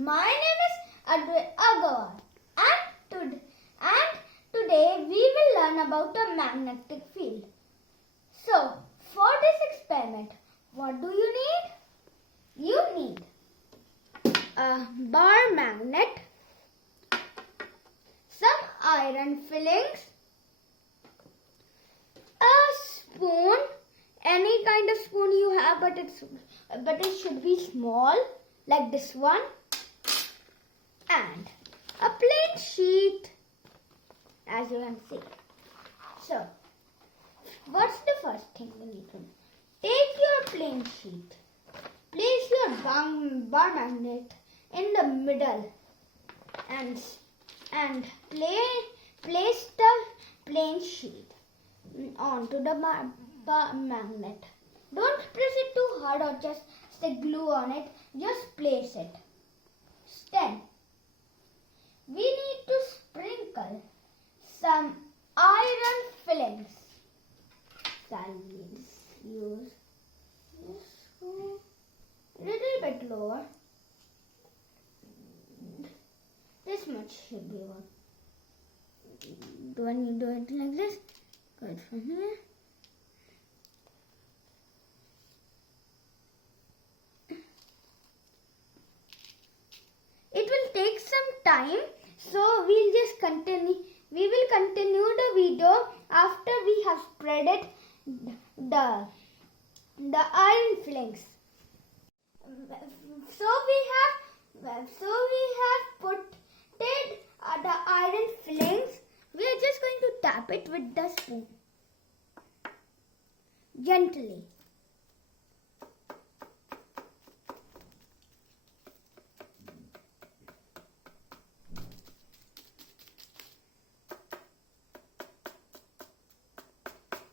My name is Advay Agarwal and today we will learn about a magnetic field. So, for this experiment, what do you need? You need a bar magnet, some iron fillings, a spoon, any kind of spoon you have, but it should be small, like this one, and a plain sheet, as you can see. So, what's the first thing you need to do? Take your plain sheet, place your bar magnet in the middle, and place the plain sheet onto the magnet. Don't press it too hard or just stick glue on it. Just place it. Then we need to sprinkle some iron fillings. I'll use this a little bit lower. This much should be one. When you do it like this, go it from here. It will take some time, so we will continue the video after we have spreaded the iron fillings. So we have put the iron fillings. We are just going to tap it with the spoon gently.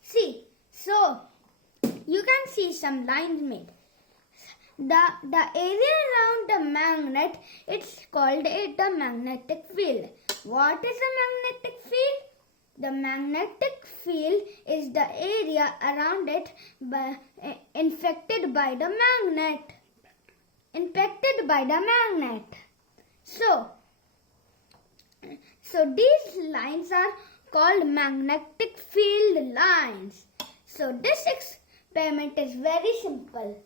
See, so you can see some lines made. The area around the magnet, it's called the magnetic field. What is a magnetic field? The magnetic field is the area around it impacted by the magnet. So these lines are called magnetic field lines. So this experiment is very simple.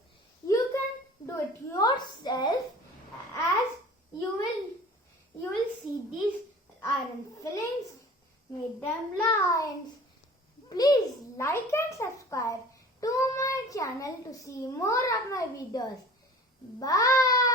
You can do it yourself, as you will see these iron fillings made them lines. Please like and subscribe to my channel to see more of my videos. Bye.